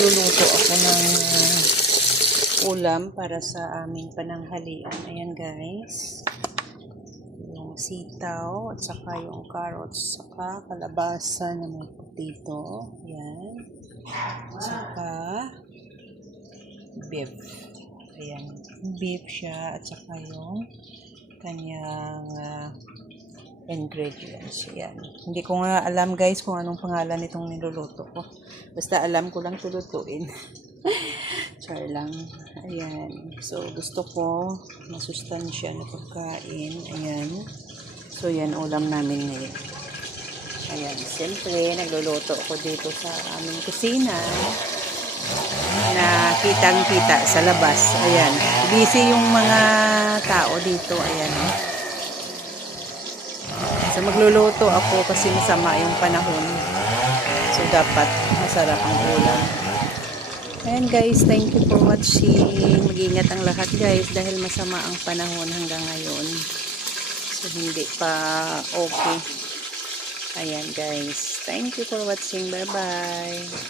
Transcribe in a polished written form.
magluluto ako ng ulam para sa aming pananghalian. Ayan guys. Yung sitaw at saka yung carrots, saka kalabasa na may potato. Ayan. At saka beef. Ayan. Beef siya at saka yung kanyang ingredients. Ayan. Hindi ko nga alam guys kung anong pangalan nitong niluluto ko. Basta alam ko lang tulutuin. Char lang. Ayan. So, gusto ko masustansya na pagkain. Ayan. So, yan ulam namin ngayon. Ayan. Siyempre, nagluluto ako dito sa aming kusina na kitang-kita sa labas. Ayan. Busy yung mga tao dito. Ayan. So, magluluto ako kasi masama yung panahon. So, dapat masarap ang ulam. Ayan guys, thank you for watching. Mag-ingat ang lahat guys dahil masama ang panahon hanggang ngayon. So, hindi pa okay. Ayan guys. Thank you for watching. Bye-bye.